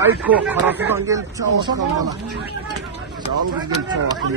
Bayko Karasu'dan gelip çağırsan bana. Yalnız gelip çağırsın.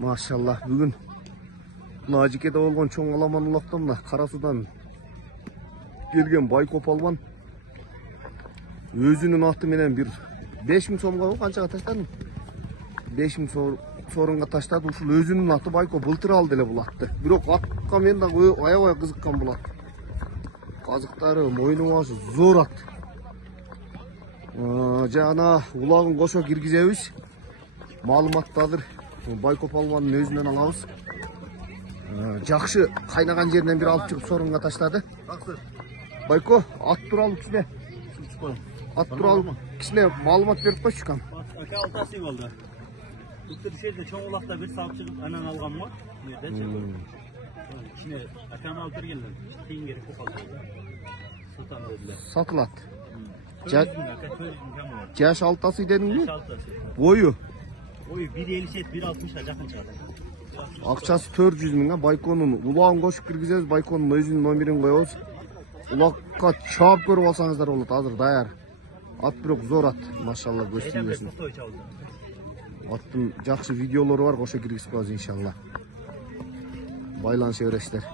Maşallah bugün Nacike'de olgan çoğun alaman ulaqtan da Karasu'dan gelgen Bayko palvan özünün atı menen bir 5.000 so'mga kançaga таштадым? 5.000 so'ringa таштады. Ушул өзүнүн аты Байко былтыр алды эле бул атты. Бирок атка мен дагы аябай кызыккан болот. Казыктары, мойну башы зор ат. Жана улагын кошо киргизебиз. Маалыматты азыр Байко палвандын өзүнөн алабыз. Жакшы кайнаган жеринен бир алып чыгып сорунга таштады. Байко, ат тууралуу кичине. Ат тууралуу кичине маалымат берип койчу кам. Aka 6 asıl oldu. Bu şeyde çoğun ulakta bir sağlık çıkıp anan algan mı? Nereden çıkıyor? İçine akanı alıp geldim. Tiyin geri kopaldı. Sultan dediler. Satılat. Yaş 6'sı dedin mi? Yaş 6'sı. Boyu? Boyu 1.57 1.60'a yakın çıkardı. Акчасы 400 миң. Байконун улагын кошуп киргизебиз. Байконун өзүнүн номерин коебуз. Улакка чаап көрүп алсаңыздар болот. Азыр даяр. Ат бирок зор ат, машалла көстүрбөсүн. Аттын жакшы видеолору бар, кошо киргизип коебуз иншалла. Байланыша бересиздер.